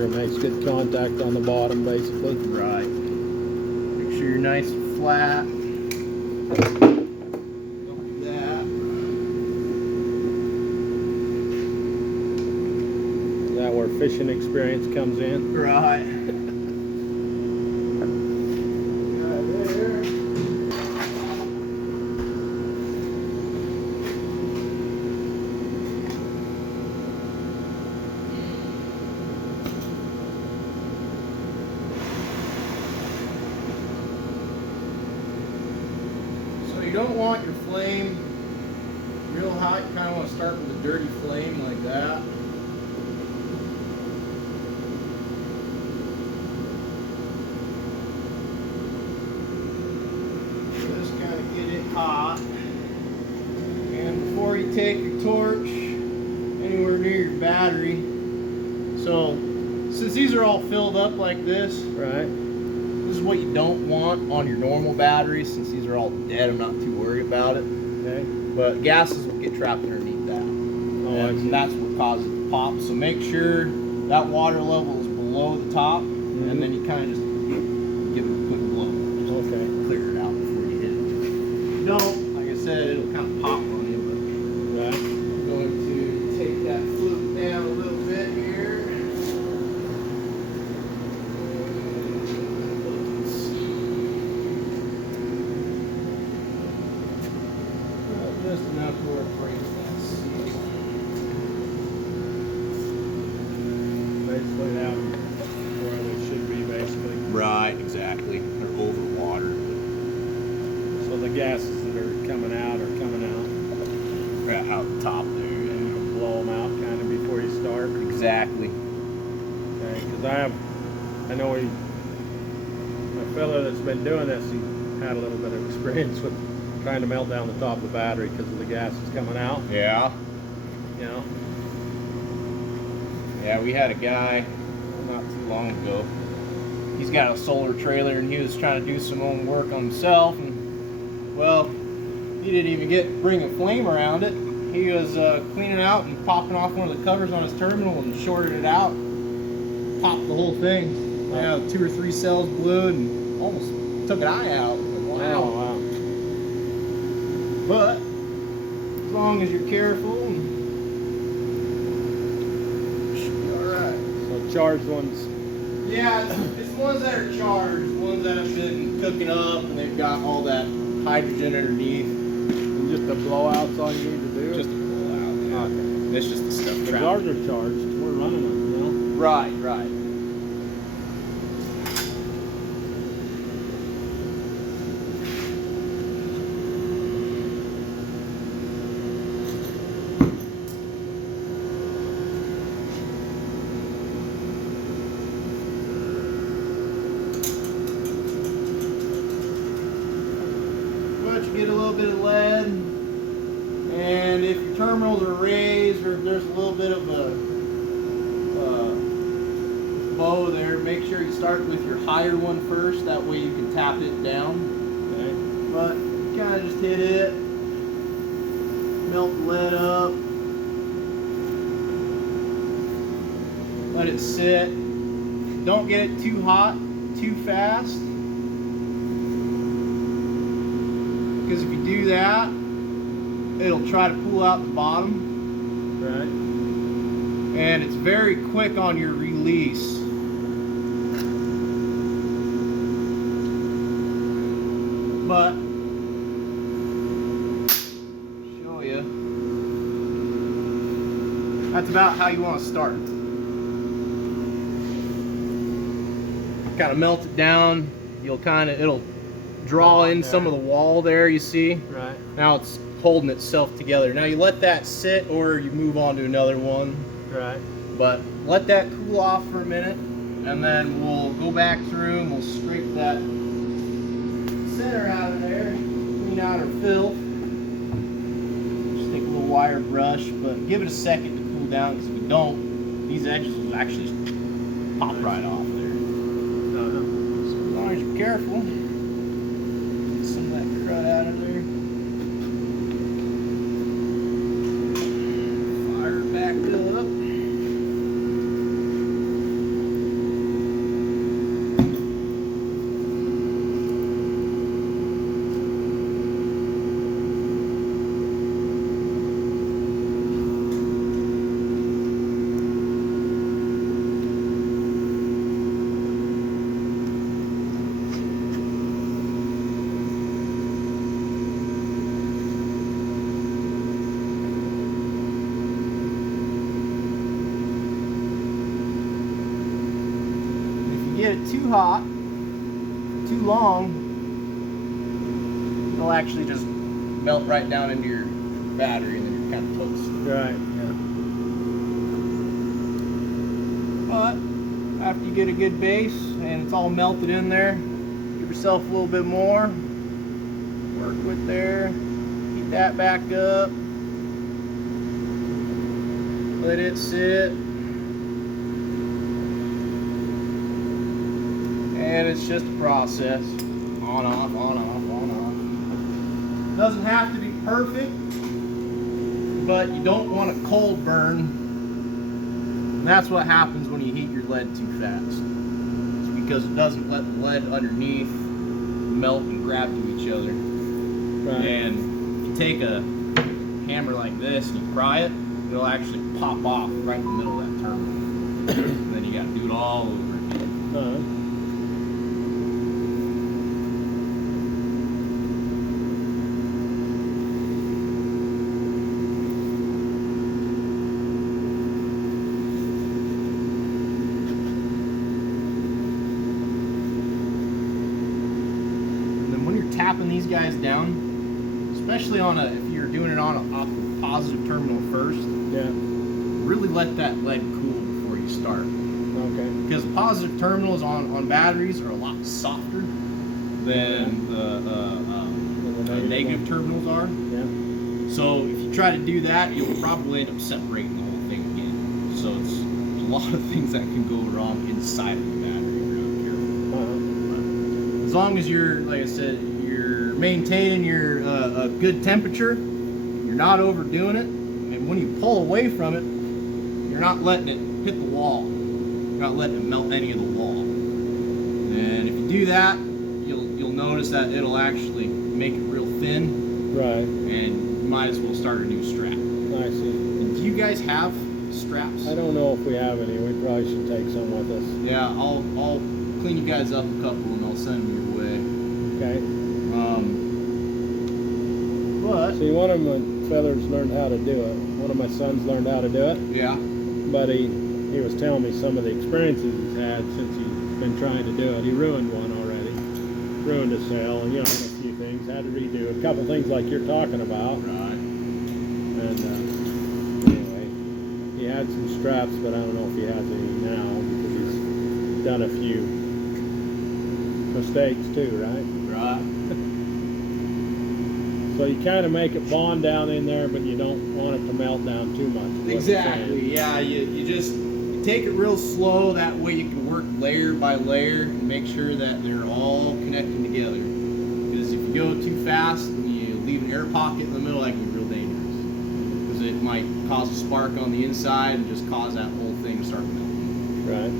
sure it makes good contact on the bottom, basically. Right. Make sure you're nice and flat. Don't do that. Is that where fishing experience comes in? Right. Right there. You don't want your flame real hot. You kind of want to start with a dirty flame like that. Just kind of get it hot. And before you take your torch anywhere near your battery, so since these are all filled up like this, Right. this is what you don't want on your normal batteries. Since these are all dead, I'm not too worried about it. Okay. But gases will get trapped underneath that. And that's what causes it to pop. So make sure that water level is below the top, and then you kind of just give it a quick blow. Just clear it out before you hit it. If you don't, like I said, it'll kind of pop on you. But Right. I'm going to take that flute down a little bit here. Just enough where it breaks that seal. Basically out where they should be, basically. Right, exactly. They're over water. So the gases that are coming out Right out the top there. and you'll blow them out kind of before you start. Exactly. Okay, because I know my fellow that's been doing this, he had a little bit of experience with trying to melt down the top of the battery because of the gases coming out. Yeah. You know. Yeah, we had a guy not too long ago. He's got a solar trailer and he was trying to do some own work on himself, and well, he didn't even bring a flame around it. He was cleaning out and popping off one of the covers on his terminal and shorted it out. Popped the whole thing. Yeah, 2 or 3 cells blew and almost took an eye out. Wow. Oh, wow. But as long as you're careful, should be all right. So charged ones. Yeah, it's the ones that are charged, the ones that have been cooking up and they've got all that hydrogen underneath. And just the blowout's all you need to do? Just a blowout. Yeah. Okay. It's just the stuff The trapped. ours are charged. We're running them, you know? Right, right. But you get a little bit of lead, and if your terminals are raised or if there's a little bit of a bow there, make sure you start with your higher one first. That way you can tap it down. Okay. But kind of just hit it, melt the lead up, let it sit. Don't get it too hot, too fast, because if you do that, it'll try to pull out the bottom. Right. And it's very quick on your release. But show you, that's about how you want to start. Kind of melt it down. It'll draw in some of the wall there, you see. Right. Now it's holding itself together. Now you let that sit, or you move on to another one. Right. But let that cool off for a minute, and then we'll go back through and we'll scrape that center out of there, clean out our filth. Just take a little wire brush, but give it a second to cool down, because if you don't, these edges will actually pop right off there. So as long as you're careful, get some of that crud out of there. Fire it back up. get it too hot, too long, it'll actually just melt right down into your battery, and then you're kind of toast. Right. But after you get a good base and it's all melted in there, give yourself a little bit more. Work with there. Heat that back up. Let it sit. And it's just a process. On, off, on, off, on, off. Doesn't have to be perfect, but you don't want a cold burn. And that's what happens when you heat your lead too fast. It's because it doesn't let the lead underneath melt and grab to each other. Right. And if you take a hammer like this and you pry it, it'll actually pop off right in the middle of that terminal. And then you gotta do it all over again. Tapping these guys down, especially on if you're doing it on a positive terminal first. Yeah. Really let that lead cool before you start. Okay. Because the positive terminals on batteries are a lot softer than the negative terminals are. Yeah. So if you try to do that, you'll probably end up separating the whole thing again. So it's a lot of things that can go wrong inside of the battery if you're not careful. But as long as you're, like I said, maintaining your good temperature, you're not overdoing it, and when you pull away from it, you're not letting it hit the wall. You're not letting it melt any of the wall. And if you do that, you'll notice that it'll actually make it real thin. Right. And you might as well start a new strap. I see. And do you guys have straps? I don't know if we have any. We probably should take some with us. Yeah, I'll clean you guys up a couple and I'll send them your way. Okay. But see, one of my fellas learned how to do it. One of my sons learned how to do it. Yeah. But he was telling me some of the experiences he's had since he's been trying to do it. He ruined one already. Ruined his sail, and a few things. Had to redo a couple things like you're talking about. Right. And anyway, he had some straps, but I don't know if he has any now because he's done a few mistakes too, right? Right. So you kind of make it bond down in there, but you don't want it to melt down too much. Exactly. Yeah. You just take it real slow. That way you can work layer by layer and make sure that they're all connecting together. Because if you go too fast and you leave an air pocket in the middle, that can be real dangerous. Because it might cause a spark on the inside and just cause that whole thing to start melting. Right.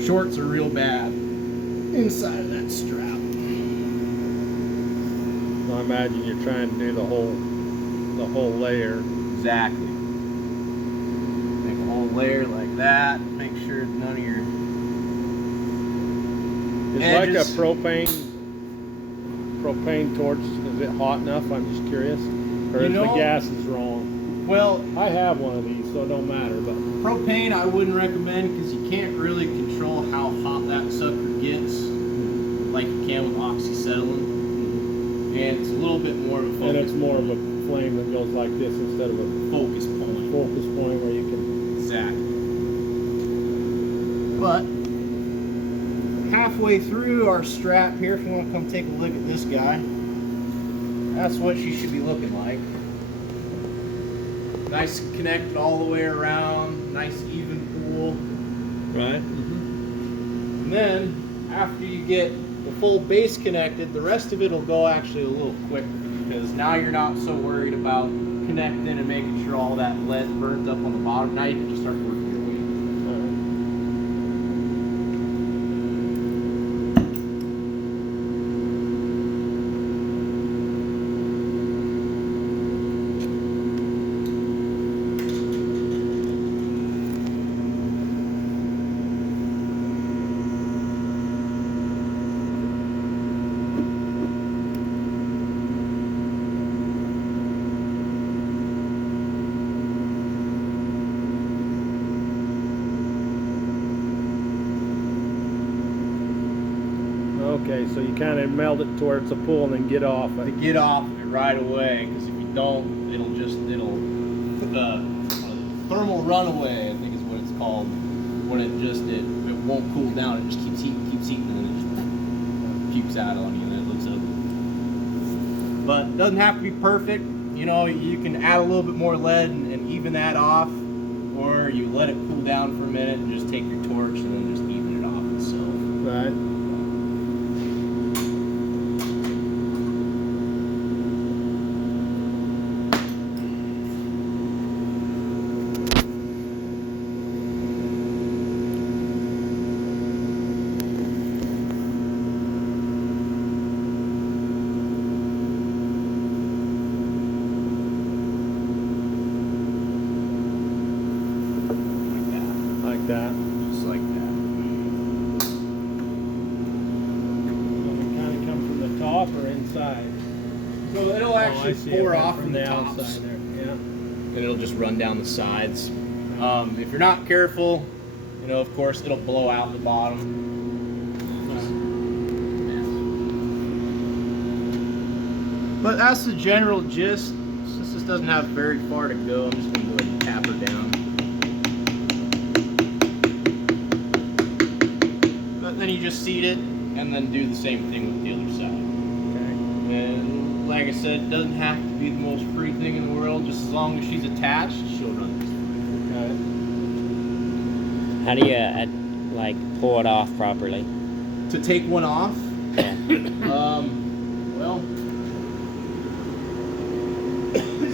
So shorts are real bad inside of that strap. I imagine you're trying to do the whole layer. Exactly. Make a whole layer like that. Make sure none of your edges. Like a propane torch, is it hot enough? I'm just curious. Or is the gas is wrong? Well, I have one of these, so it don't matter. But propane I wouldn't recommend because you can't really control how hot that sucker gets like you can with oxyacetylene. And it's a little bit more of a focus. And it's more of a flame that goes like this instead of a focus point. Focus point where you can. Exactly. But halfway through our strap here, if you want to come take a look at this guy, that's what she should be looking like. Nice and connected all the way around, nice even pool. Right. And then after you get the full base connected, the rest of it will go actually a little quicker because now you're not so worried about connecting and making sure all that lead burns up on the bottom. Now you can just start working your way. Okay, so you kind of meld it towards the pull and then get off To it. get off of it right away, because if you don't, it'll thermal runaway, I think is what it's called. When it won't cool down, it just keeps heating, and then it just pukes out on you, and it looks ugly. But it doesn't have to be perfect. You know, you can add a little bit more lead and even that off, or you let it cool down for a minute and just take your torch and then just even it off itself. Right. Like that. Just like that. Will it kind of come from the top or inside? So it'll actually pour off from the tops, outside there. Yeah. and it'll just run down the sides. If you're not careful, you know, of course, it'll blow out the bottom. But that's the general gist. Since this doesn't have very far to go, I'm just going to go ahead and tap her down. But then you just seat it, and then do the same thing with the other side. Okay. And like I said, it doesn't have to be the most free thing in the world. Just as long as she's attached, she'll run this. Okay. How do you like pull it off properly? To take one off, Yeah. well,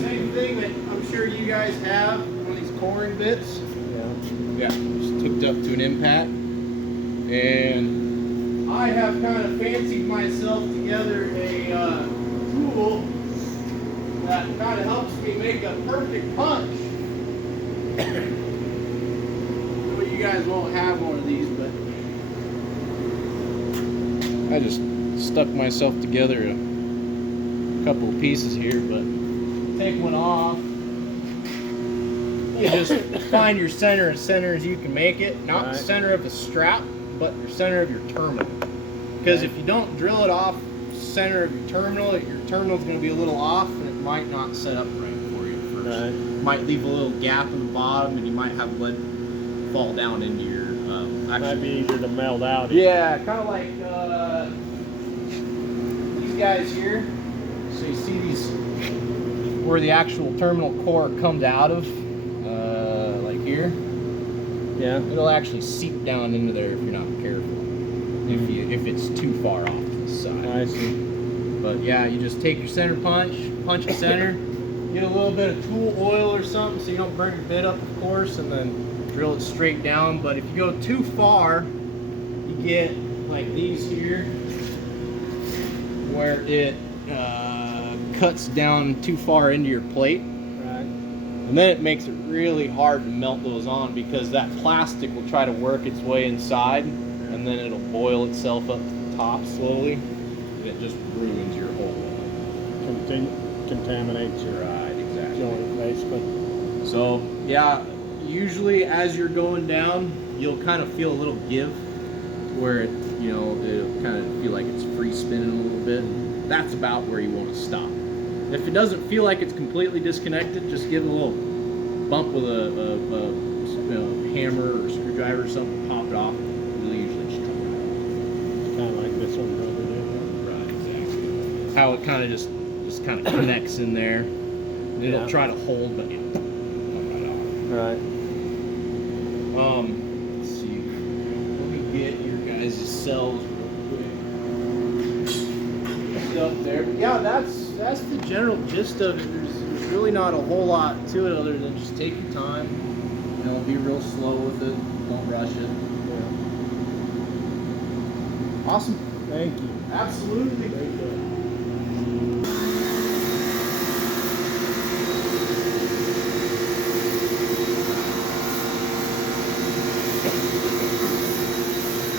same thing that I'm sure you guys have, one of these coring bits. Yeah. Yeah, just hooked up to an impact. And I have kind of fancied myself together a tool that kind of helps me make a perfect punch. Well, you guys won't have one of these, but I just stuck myself together a couple of pieces here, but take one off. You just find your center as center as you can make it. Not the center of the strap, but your center of your terminal. Because if you don't drill it off center of your terminal's going to be a little off, and it might not set up right for you at first. Right. Might leave a little gap in the bottom, and you might have lead fall down into your Might be easier to meld out. yeah, kind of like these guys here. So you see these where the actual terminal core comes out of, like here. Yeah. It'll actually seep down into there if you're not careful. If it's too far off to the side. I see. But yeah, you just take your center punch it center, get a little bit of tool oil or something so you don't burn your bit up, of course, and then drill it straight down. But if you go too far, you get like these here, where it cuts down too far into your plate. Right. And then it makes it really hard to melt those on, because that plastic will try to work its way inside, and then it'll boil itself up to the top slowly, and it just ruins your whole Contaminates your ride. Exactly. joint, basically. So yeah, usually as you're going down, you'll kind of feel a little give, where it'll kind of feel like it's free spinning a little bit. That's about where you want to stop. If it doesn't feel like it's completely disconnected, just give it a little bump with a hammer or screwdriver or something, pop it off. It'll usually just come right Kind of like this one brother did. off. Right, exactly. How it kind of just kind of connects in there. And it'll Yeah. try to hold, but it'll come right off. Right. Let's see. Let me get your guys' cells real quick. Up there. But yeah, that's the general gist of it. There's really not a whole lot to it other than just take your time. Be real slow with it. Don't rush it. Yeah. Awesome. Thank you. Absolutely. Very good.